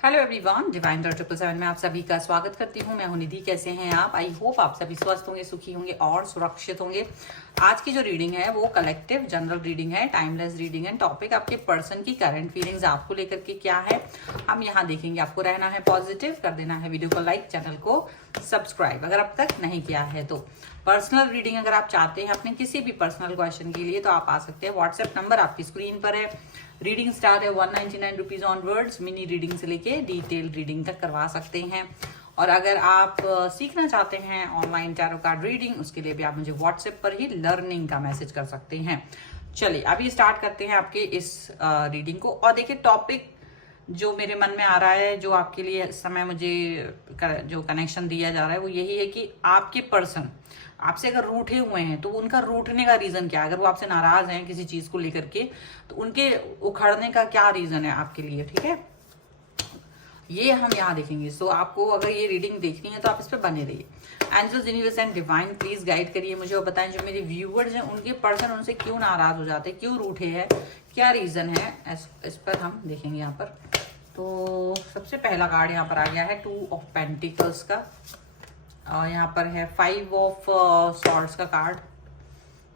Hello everyone, divine dot 777 में आप सभी का स्वागत करती हूँ। मैं हूँ निधि। कैसे हैं आप? आई होप आप सभी स्वस्थ होंगे, सुखी होंगे और सुरक्षित होंगे। आज की जो रीडिंग है वो कलेक्टिव जनरल रीडिंग है, टाइमलेस रीडिंग है। टॉपिक आपके पर्सन की करंट फीलिंग्स आपको लेकर के क्या है हम यहाँ देखेंगे। आपको रहना है पॉजिटिव, कर देना है वीडियो को लाइक, चैनल को सब्सक्राइब अगर अब तक नहीं किया है तो। पर्सनल रीडिंग अगर आप चाहते हैं अपने किसी भी पर्सनल क्वेश्चन के लिए तो आप आ सकते हैं। व्हाट्सएप नंबर आपकी स्क्रीन पर है। रीडिंग स्टार्ट है 199 रुपीज ऑनवर्ड्स। मिनी रीडिंग से लेके डिटेल रीडिंग तक करवा सकते हैं। और अगर आप सीखना चाहते हैं ऑनलाइन टैरो कार्ड रीडिंग, उसके लिए भी आप मुझे व्हाट्सएप पर ही लर्निंग का मैसेज कर सकते हैं। चलिए अभी स्टार्ट करते हैं आपके इस रीडिंग को। और देखिए टॉपिक जो मेरे मन में आ रहा है, जो आपके लिए इस समय मुझे जो कनेक्शन दिया जा रहा है वो यही है कि आपके पर्सन आपसे अगर रूठे हुए हैं तो उनका रूठने का रीजन क्या है। अगर वो आपसे नाराज हैं किसी चीज को लेकर के तो उनके उखड़ने का क्या रीजन है आपके लिए, ठीक है, ये हम यहाँ देखेंगे। सो आपको अगर ये रीडिंग देखनी है तो आप इस पर बने रहिए। Angels, universe and divine please guide करिए मुझे और बताएं जो मेरे व्यूअर्स हैं उनके पर्सन उनसे क्यों नाराज हो जाते हैं, क्यों रूठे हैं, क्या रीजन है, इस पर हम देखेंगे यहाँ पर। तो सबसे पहला कार्ड यहाँ पर आ गया है 2 ऑफ पेंटिकल्स का। और यहाँ पर है 5 ऑफ सॉर्ड्स का कार्ड।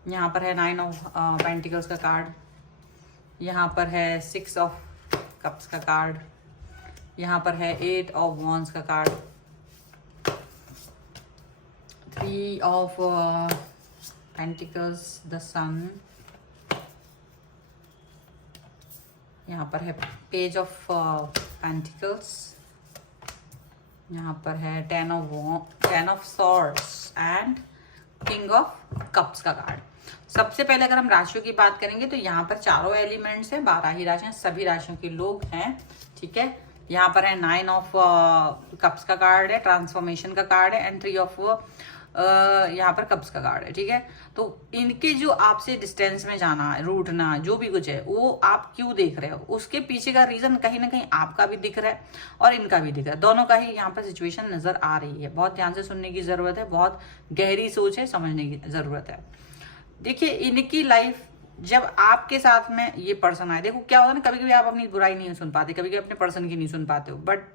यहाँ पर है 9 ऑफ पेंटिकल्स का कार्ड। यहाँ पर है 6 ऑफ कप्स का कार्ड। यहाँ पर है 8 ऑफ वॉन्ड्स का कार्ड। 3 ऑफ पेंटिकल्स, द सन। यहाँ पर है पेज ऑफ पेंटिकल्स। यहाँ पर है 10 of swords and king of cups का कार्ड। सबसे पहले अगर हम राशियों की बात करेंगे तो यहाँ पर चारों एलिमेंट्स हैं, 12 ही राशियां, सभी राशियों के लोग हैं, ठीक है। यहाँ पर है 9 ऑफ कप्स का कार्ड है, ट्रांसफॉर्मेशन का कार्ड है, एंड 3 ऑफ यहाँ पर कप्स का कार्ड है, ठीक है। तो इनके जो आपसे डिस्टेंस में जाना, रूठना, जो भी कुछ है वो आप क्यों देख रहे हो, उसके पीछे का रीजन कहीं ना कहीं आपका भी दिख रहा है और इनका भी दिख रहा है। दोनों का ही यहाँ पर सिचुएशन नजर आ रही है। बहुत ध्यान से सुनने की जरूरत है, बहुत गहरी सोच है, समझने की जरूरत है। देखिए इनकी लाइफ जब आपके साथ में ये पर्सन आए, देखो क्या होता है ना, कभी कभी आप अपनी बुराई नहीं सुन पाते, कभी कभी अपने पर्सन की नहीं सुन पाते हो, बट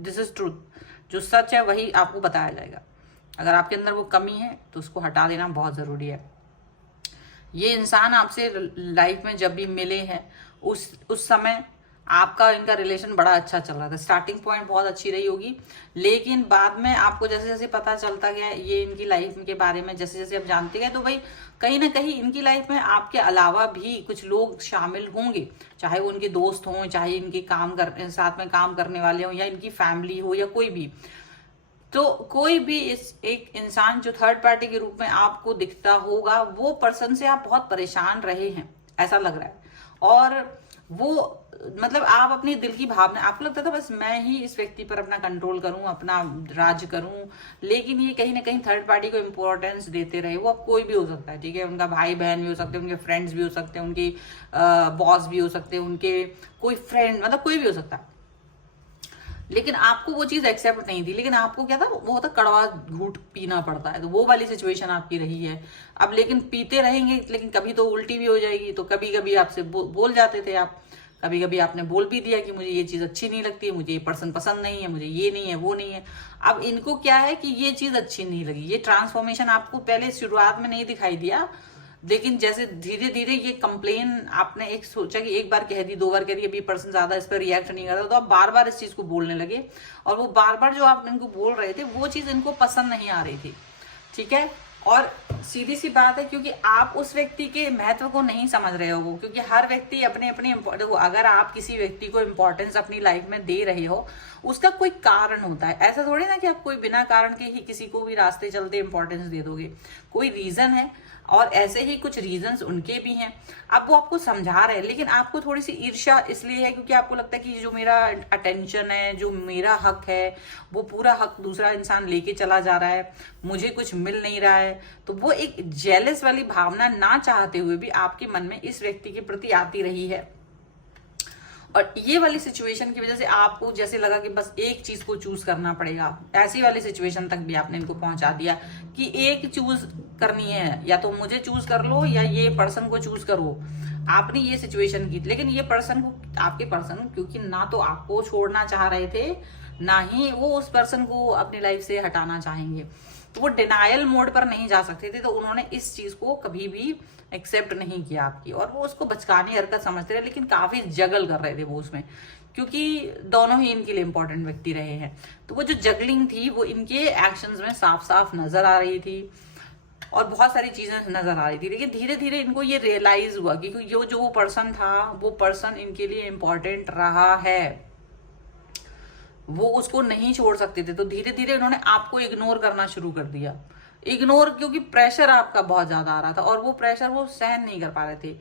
दिस इज ट्रूथ। जो सच है वही आपको बताया जाएगा। अगर आपके अंदर वो कमी है तो उसको हटा देना बहुत जरूरी है। ये इंसान आपसे लाइफ में जब भी मिले हैं उस समय आपका इनका रिलेशन बड़ा अच्छा चल रहा था, स्टार्टिंग पॉइंट बहुत अच्छी रही होगी, लेकिन बाद में आपको जैसे जैसे पता चलता गया ये इनकी लाइफ के बारे में, जैसे जैसे आप जानते गए, तो भाई कहीं ना कहीं इनकी लाइफ में आपके अलावा भी कुछ लोग शामिल होंगे, चाहे वो उनके दोस्त हों, चाहे इनके साथ में काम करने वाले हों, या इनकी फैमिली हो, या कोई भी। तो कोई भी इस एक इंसान जो थर्ड पार्टी के रूप में आपको दिखता होगा, वो पर्सन से आप बहुत परेशान रहे हैं ऐसा लग रहा है। और वो मतलब आप अपनी दिल की भावना, आपको लगता था बस मैं ही इस व्यक्ति पर अपना कंट्रोल करूं, अपना राज करूं, लेकिन ये कहीं ना कहीं थर्ड पार्टी को इंपॉर्टेंस देते रहे। वो अब कोई भी हो सकता है, ठीक है, उनका भाई बहन भी हो सकते हैं, उनके फ्रेंड्स भी हो सकते हैं, उनके बॉस भी हो सकते हैं, उनके कोई फ्रेंड, मतलब कोई भी हो सकता है। लेकिन आपको वो चीज एक्सेप्ट नहीं थी, लेकिन आपको क्या था, वो होता कड़वा घूट पीना पड़ता है, तो वो वाली सिचुएशन आपकी रही है अब। लेकिन पीते रहेंगे, लेकिन कभी तो उल्टी भी हो जाएगी, तो कभी कभी आपसे बोल जाते थे आप, कभी कभी आपने बोल भी दिया कि मुझे ये चीज अच्छी नहीं लगती है, मुझे ये पर्सन पसंद नहीं है, मुझे ये नहीं है, वो नहीं है। अब इनको क्या है कि ये चीज अच्छी नहीं लगी। ये ट्रांसफॉर्मेशन आपको पहले शुरुआत में नहीं दिखाई दिया, लेकिन जैसे धीरे धीरे ये कंप्लेन आपने एक सोचा कि एक बार कह दी, 2 बार कह दी, अभी पर्सन ज्यादा इस पर रिएक्ट नहीं कर रहा, तो आप बार बार इस चीज को बोलने लगे। और वो बार बार जो आप इनको बोल रहे थे वो चीज इनको पसंद नहीं आ रही थी, ठीक है। और सीधी सी बात है, क्योंकि आप उस व्यक्ति के महत्व को नहीं समझ रहे हो, क्योंकि हर व्यक्ति अपने अपने देखो, अगर आप किसी व्यक्ति को इंपॉर्टेंस अपनी लाइफ में दे रहे हो उसका कोई कारण होता है। ऐसा थोड़ी ना कि आप कोई बिना कारण के ही किसी को भी रास्ते चलते इंपॉर्टेंस दे दोगे, कोई रीजन है। और ऐसे ही कुछ रीजंस उनके भी हैं। अब वो आपको समझा रहे हैं, लेकिन आपको थोड़ी सी ईर्ष्या इसलिए है क्योंकि आपको लगता है कि जो मेरा अटेंशन है, जो मेरा हक है, वो पूरा हक दूसरा इंसान लेके चला जा रहा है, मुझे कुछ मिल नहीं रहा है। तो वो एक जेलस वाली भावना ना चाहते हुए भी आपके मन में इस व्यक्ति के प्रति आती रही है। और ये वाली सिचुएशन की वजह से आपको जैसे लगा कि बस एक चीज को चूज करना पड़ेगा, ऐसी वाली सिचुएशन तक भी आपने इनको पहुंचा दिया कि एक चूज करनी है, या तो मुझे चूज कर लो या ये पर्सन को चूज करो। आपने ये सिचुएशन की, लेकिन ये पर्सन को, आपके पर्सन क्योंकि ना तो आपको छोड़ना चाह रहे थे, ना ही वो उस पर्सन को अपनी लाइफ से हटाना चाहेंगे, तो वो डिनायल मोड पर नहीं जा सकते थे, तो उन्होंने इस चीज को कभी भी एक्सेप्ट नहीं किया आपकी, और वो उसको बचकानी हरकत समझते रहे, लेकिन काफी जगल कर रहे थे वो उसमें, क्योंकि दोनों ही इनके लिए इंपॉर्टेंट व्यक्ति रहे हैं। तो वो जो जगलिंग थी वो इनके एक्शंस में साफ साफ नजर आ रही थी, और बहुत सारी चीजें नजर आ रही थी, लेकिन धीरे धीरे इनको ये रियलाइज हुआ कि ये जो पर्सन था वो पर्सन इनके लिए इंपॉर्टेंट रहा है, वो उसको नहीं छोड़ सकते थे। तो धीरे धीरे इन्होंने आपको इग्नोर करना शुरू कर दिया, इग्नोर, क्योंकि प्रेशर आपका बहुत ज्यादा आ रहा था और वो प्रेशर वो सहन नहीं कर पा रहे थे।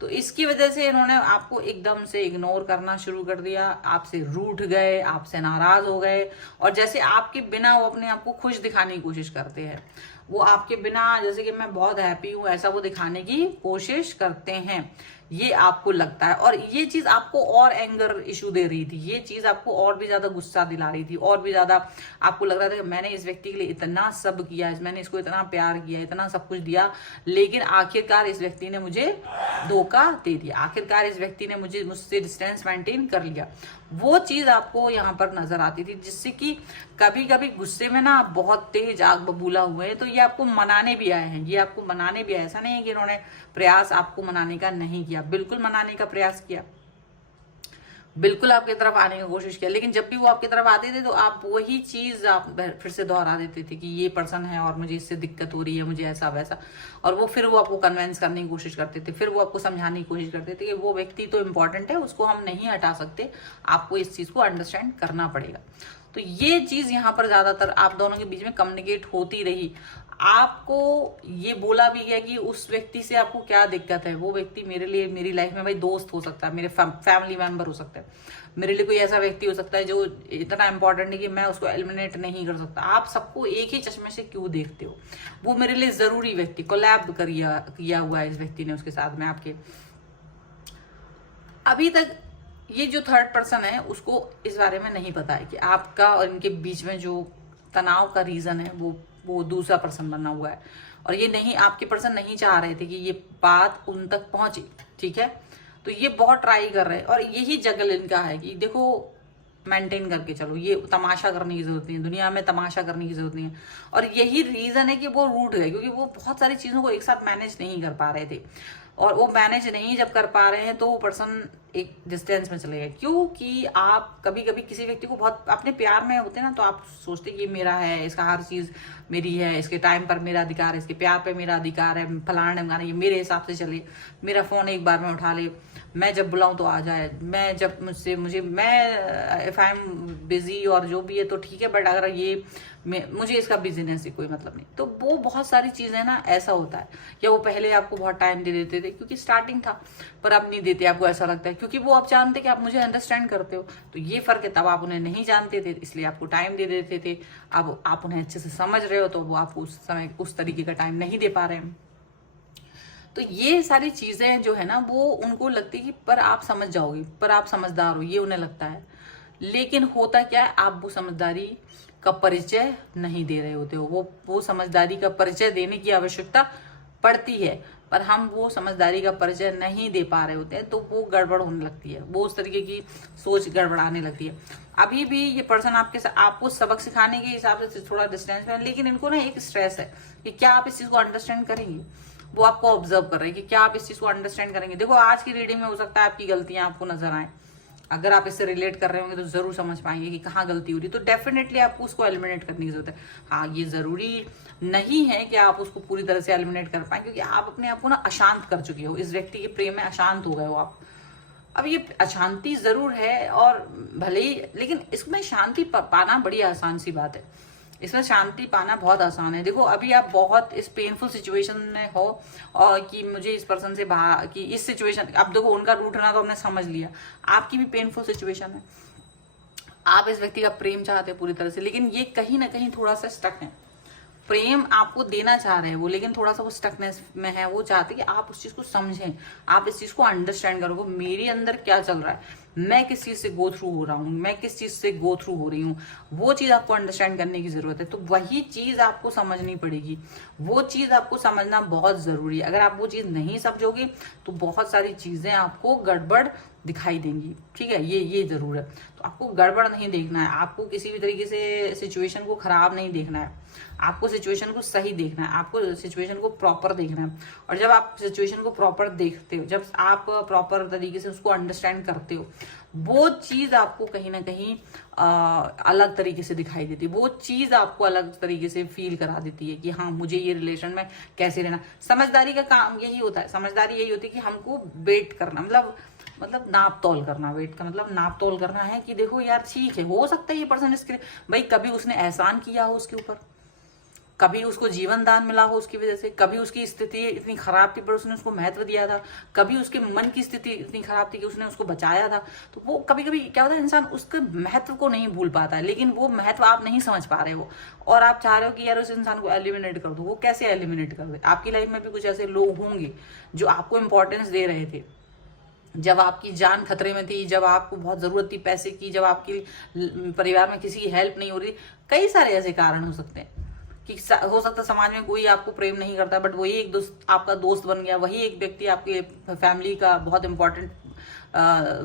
तो इसकी वजह से इन्होंने आपको एकदम से इग्नोर करना शुरू कर दिया, आपसे रूठ गए, आपसे नाराज हो गए, और जैसे आपके बिना वो अपने आप को खुश दिखाने की कोशिश करते हैं, वो आपके बिना जैसे कि मैं बहुत हैप्पी हूं ऐसा वो दिखाने की कोशिश करते हैं, ये आपको लगता है। और ये चीज आपको और एंगर इशू दे रही थी, ये चीज आपको और भी ज्यादा गुस्सा दिला रही थी, और भी ज्यादा आपको लग रहा था कि मैंने इस व्यक्ति के लिए इतना सब किया, मैंने इसको इतना प्यार किया, इतना सब कुछ दिया, लेकिन आखिरकार इस व्यक्ति ने मुझे धोखा दे दिया, आखिरकार इस व्यक्ति ने मुझसे डिस्टेंस मेंटेन कर लिया। वो चीज आपको यहाँ पर नजर आती थी, जिससे कि कभी कभी गुस्से में ना बहुत तेज आग बबूला हुए हैं, तो ये आपको मनाने भी आए हैं, ये आपको मनाने भी आए, ऐसा नहीं है कि इन्होंने प्रयास आपको मनाने का नहीं किया, बिल्कुल मनाने का प्रयास किया, बिल्कुल आपकी तरफ आने की कोशिश किया, लेकिन जब भी वो आपकी तरफ आते थे तो आप वही चीज आप फिर से दोहरा देते थे कि ये पर्सन है और मुझे इससे दिक्कत हो रही है, मुझे ऐसा वैसा, और वो फिर वो आपको कन्विंस करने की कोशिश करते थे, फिर वो आपको समझाने की कोशिश करते थे कि वो व्यक्ति तो इम्पोर्टेंट है, उसको हम नहीं हटा सकते, आपको इस चीज को अंडरस्टैंड करना पड़ेगा। तो ये चीज यहाँ पर ज्यादातर आप दोनों के बीच में कम्युनिकेट होती रही। आपको ये बोला भी गया कि उस व्यक्ति से आपको क्या दिक्कत है, वो व्यक्ति मेरे लिए, मेरी लाइफ में भाई दोस्त हो सकता है, मेरे फैमिली मेंबर हो सकता है, मेरे लिए कोई ऐसा व्यक्ति हो सकता है जो इतना इंपॉर्टेंट है कि मैं उसको एलिमिनेट नहीं कर सकता। आप सबको एक ही चश्मे से क्यों देखते हो? वो मेरे लिए जरूरी व्यक्ति, कोलैब किया हुआ है इस व्यक्ति ने उसके साथ में आपके। अभी तक ये जो थर्ड पर्सन है उसको इस बारे में नहीं पता है कि आपका और इनके बीच में जो तनाव का रीजन है वो दूसरा पर्सन बना हुआ है, और ये नहीं, आपके पर्सन नहीं चाह रहे थे कि ये बात उन तक पहुंचे, ठीक है। तो ये बहुत ट्राई कर रहे हैं, और यही जगल इनका है कि देखो मेंटेन करके चलो, ये तमाशा करने की जरूरत नहीं है, दुनिया में तमाशा करने की जरूरत नहीं है। और यही रीजन है कि वो रूठ गए, क्योंकि वो बहुत सारी चीजों को एक साथ मैनेज नहीं कर पा रहे थे, और वो मैनेज नहीं जब कर पा रहे हैं तो वो पर्सन एक डिस्टेंस में चले गए। क्योंकि आप कभी कभी किसी व्यक्ति को बहुत अपने प्यार में होते हैं ना, तो आप सोचते कि ये मेरा है, इसका हर चीज मेरी है, इसके टाइम पर मेरा अधिकार है, इसके प्यार पे मेरा अधिकार है, फलाना ढमकाना, ये मेरे हिसाब से चले, मेरा फोन एक बार में उठा ले, मैं जब बुलाऊं तो आ जाए, मैं जब मैं इफ आई एम बिजी और जो भी है तो ठीक है, बट अगर ये मुझे इसका बिजीनेस से कोई मतलब नहीं। तो वो बहुत सारी चीजें ना ऐसा होता है, या वो पहले आपको बहुत टाइम दे देते थे क्योंकि स्टार्टिंग था, पर अब नहीं देते, आपको ऐसा लगता है क्योंकि वो आप जानते कि आप मुझे अंडरस्टैंड करते हो। तो ये फर्क है, तब आप उन्हें नहीं जानते थे इसलिए आपको टाइम दे देते थे, अब आप उन्हें अच्छे से समझ रहे हो तो वो आपको उस समय उस तरीके का टाइम नहीं दे पा रहे हैं। तो ये सारी चीजें जो है ना वो उनको लगती है कि पर आप समझ जाओगे, पर आप समझदार हो, ये उन्हें लगता है। लेकिन होता क्या है, आप वो समझदारी का परिचय नहीं दे रहे होते हो। वो समझदारी का परिचय देने की आवश्यकता पड़ती है, पर हम वो समझदारी का परिचय नहीं दे पा रहे होते हैं, तो वो गड़बड़ होने लगती है, वो उस तरीके की सोच गड़बड़ाने लगती है। अभी भी ये पर्सन आपको सबक सिखाने के हिसाब से थोड़ा डिस्टेंस में, लेकिन इनको ना एक स्ट्रेस है कि क्या आप इस चीज को अंडरस्टैंड करेंगे। वो आपको ऑब्जर्व कर रहे हैं कि क्या आप इस चीज को अंडरस्टैंड करेंगे। देखो आज की रीडिंग में हो सकता है आपकी गलतियां आपको नजर आए, अगर आप इससे रिलेट कर रहे होंगे तो जरूर समझ पाएंगे कि कहाँ गलती हो रही, तो डेफिनेटली आपको उसको एलिमिनेट करने की जरूरत है। हाँ, ये जरूरी नहीं है कि आप उसको पूरी तरह से एलिमिनेट कर पाए, क्योंकि आप अपने आप को ना अशांत कर चुके हो, इस व्यक्ति के प्रेम में अशांत हो गए हो आप। अब ये अशांति जरूर है, और भले ही, लेकिन इसमें शांति पाना बड़ी आसान सी बात है, इसमें शांति पाना बहुत आसान है। देखो अभी आप बहुत इस पेनफुल सिचुएशन में हो, और कि मुझे इस पर्सन से बाहर, कि इस सिचुएशन, अब देखो उनका रूठना तो हमने समझ लिया, आपकी भी पेनफुल सिचुएशन है, आप इस व्यक्ति का प्रेम चाहते हैं पूरी तरह से, लेकिन ये कहीं ना कहीं थोड़ा सा स्टक है। प्रेम आपको देना चाह रहे हैं वो, लेकिन थोड़ा सा वो स्टकनेस में है। वो चाहते कि आप उस चीज को समझें, आप इस चीज को अंडरस्टैंड करो, मेरे अंदर क्या चल रहा है, मैं किस चीज से गो थ्रू हो रहा हूँ, मैं किस चीज से गो थ्रू हो रही हूँ, वो चीज आपको अंडरस्टैंड करने की जरूरत है। तो वही चीज आपको समझनी पड़ेगी, वो चीज आपको समझना बहुत जरूरी है। अगर आप वो चीज नहीं समझोगे तो बहुत सारी चीजें आपको गड़बड़ दिखाई देंगी, ठीक है। ये जरूर है। तो आपको गड़बड़ नहीं देखना है, आपको किसी भी तरीके से सिचुएशन को खराब नहीं देखना है, आपको सिचुएशन को सही देखना है, आपको सिचुएशन को प्रॉपर देखना है। और जब आप सिचुएशन को प्रॉपर देखते हो, जब आप प्रॉपर तरीके से उसको अंडरस्टैंड करते हो, वो चीज आपको कहीं ना कहीं अलग तरीके से दिखाई देती है, वो चीज आपको अलग तरीके से फील करा देती है कि हाँ मुझे ये रिलेशन में कैसे रहना। समझदारी का काम यही होता है, समझदारी यही होती है कि हमको वेट करना, मतलब नाप तोल करना। वेट का मतलब नाप तोल करना है कि देखो यार ठीक है, हो सकता है ये पर्सन इसके भाई कभी उसने एहसान किया हो उसके ऊपर, कभी उसको जीवन दान मिला हो उसकी वजह से, कभी उसकी स्थिति इतनी खराब थी पर उसने उसको महत्व दिया था, कभी उसके मन की स्थिति इतनी खराब थी कि उसने उसको बचाया था। तो वो कभी कभी क्या होता है, इंसान उसके महत्व को नहीं भूल पाता है, लेकिन वो महत्व आप नहीं समझ पा रहे हो और आप चाह रहे हो कि यार उस इंसान को एलिमिनेट कर दो। वो कैसे एलिमिनेट कर दे? आपकी लाइफ में भी कुछ ऐसे लोग होंगे जो आपको इंपॉर्टेंस दे रहे थे जब आपकी जान खतरे में थी, जब आपको बहुत जरूरत थी पैसे की, जब आपकी परिवार में किसी की हेल्प नहीं हो रही। कई सारे ऐसे कारण हो सकते हैं कि हो सकता है समाज में कोई आपको प्रेम नहीं करता, बट वही एक दोस्त आपका दोस्त बन गया, वही एक व्यक्ति आपके फैमिली का बहुत इंपॉर्टेंट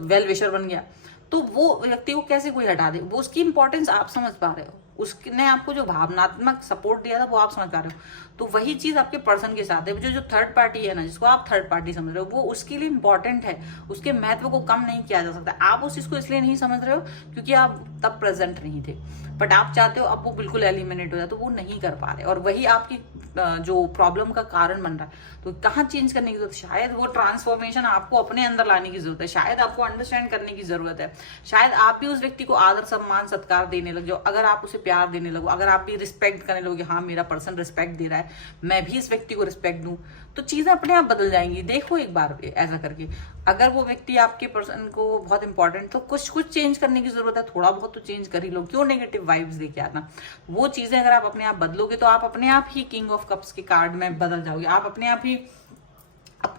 वेल विशर बन गया। तो वो व्यक्ति को कैसे कोई हटा दे? वो उसकी इंपॉर्टेंस आप समझ पा रहे हो, उसने आपको जो भावनात्मक सपोर्ट दिया था वो आप समझ पा रहे हो। तो वही चीज आपके पर्सन के साथ है। जो थर्ड पार्टी है ना, जिसको आप थर्ड पार्टी समझ रहे हो, वो उसके लिए इंपॉर्टेंट है, उसके महत्व को कम नहीं किया जा सकता। आप उस चीज को इसलिए नहीं समझ रहे हो क्योंकि आप तब प्रेजेंट नहीं थे, बट आप चाहते हो अब वो बिल्कुल एलिमिनेट हो जाए, तो वो नहीं कर पा रहे और वही आपकी जो प्रॉब्लम का कारण बन रहा है। तो कहाँ चेंज करने की जरूरत? शायद वो ट्रांसफॉर्मेशन आपको अपने अंदर लाने की जरूरत है, शायद आपको अंडरस्टैंड करने की जरूरत है, शायद आप भी उस व्यक्ति को आदर सम्मान सत्कार देने लग जाओ। अगर आप उसे प्यार देने लगो, अगर आप भी रिस्पेक्ट करने लगोगे, हाँ मेरा पर्सन रिस्पेक्ट दे रहा है, मैं भी इस व्यक्ति को रिस्पेक्ट दूं, तो चीजें अपने आप बदल जाएंगी। देखो एक बार ऐसा करके, अगर वो व्यक्ति आपके पर्सन को बहुत इंपॉर्टेंट, तो कुछ चेंज करने की जरूरत है, थोड़ा बहुत तो चेंज कर ही लो। क्यों नेगेटिव वाइब्स देके आना? वो चीजें अगर आप अपने आप बदलोगे तो आप अपने आप ही किंग ऑफ कप्स के कार्ड में बदल जाओगे। आप अपने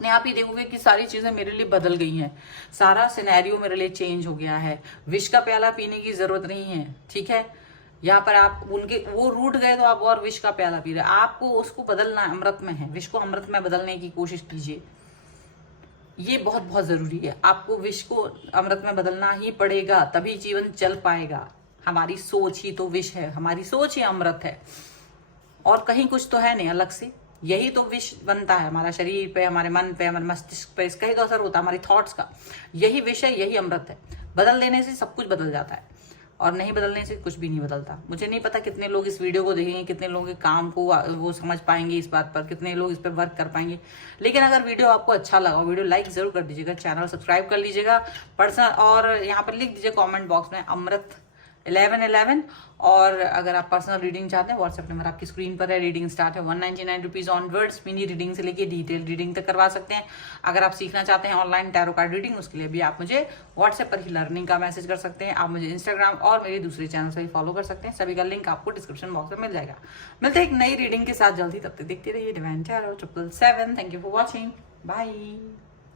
आप ही देखोगे कि सारी चीजें मेरे लिए बदल गई हैं, सारा सिनेरियो मेरे लिए चेंज हो गया है। विष का प्याला पीने की जरूरत नहीं है, ठीक है। यहाँ पर आप वो रूठ गए तो आप और विष का प्याला पी रहे, आपको उसको बदलना अमृत में है। विष को अमृत में बदलने की कोशिश कीजिए, ये बहुत बहुत जरूरी है। आपको विष को अमृत में बदलना ही पड़ेगा, तभी जीवन चल पाएगा। हमारी सोच ही तो विष है, हमारी सोच ही अमृत है, और कहीं कुछ तो है नहीं अलग से। यही तो विष बनता है, हमारा शरीर पे, हमारे मन पे, हमारे मस्तिष्क पे इसका ही तो असर होता है, हमारी थॉट्स का। यही विष है, यही अमृत है। बदल देने से सब कुछ बदल जाता है, और नहीं बदलने से कुछ भी नहीं बदलता। मुझे नहीं पता कितने लोग इस वीडियो को देखेंगे, कितने लोगों के काम को वो समझ पाएंगे इस बात पर, कितने लोग इस पर वर्क कर पाएंगे। लेकिन अगर वीडियो आपको अच्छा लगा, वीडियो लाइक जरूर कर दीजिएगा, चैनल सब्सक्राइब कर लीजिएगा पर्सन, और यहाँ पर लिख दीजिए कॉमेंट बॉक्स में अमृत 1111। और अगर आप पर्सनल रीडिंग चाहते हैं, व्हाट्सएप नंबर आपकी स्क्रीन पर है। रीडिंग स्टार्ट है 199 रुपीज ऑनवर्ड्स। मिनी रीडिंग से लेके डिटेल रीडिंग तक करवा सकते हैं। अगर आप सीखना चाहते हैं ऑनलाइन टैरो कार्ड रीडिंग, उसके लिए भी आप मुझे व्हाट्सएप पर ही लर्निंग का मैसेज कर सकते हैं। आप मुझे इंस्टाग्राम और मेरे दूसरे चैनल से भी फॉलो कर सकते हैं, सभी का लिंक आपको डिस्क्रिप्शन बॉक्स में मिल जाएगा। मिलते हैं एक नई रीडिंग के साथ जल्दी, तब तक देखते रहिए divine tarot 777। Thank you for watching, bye.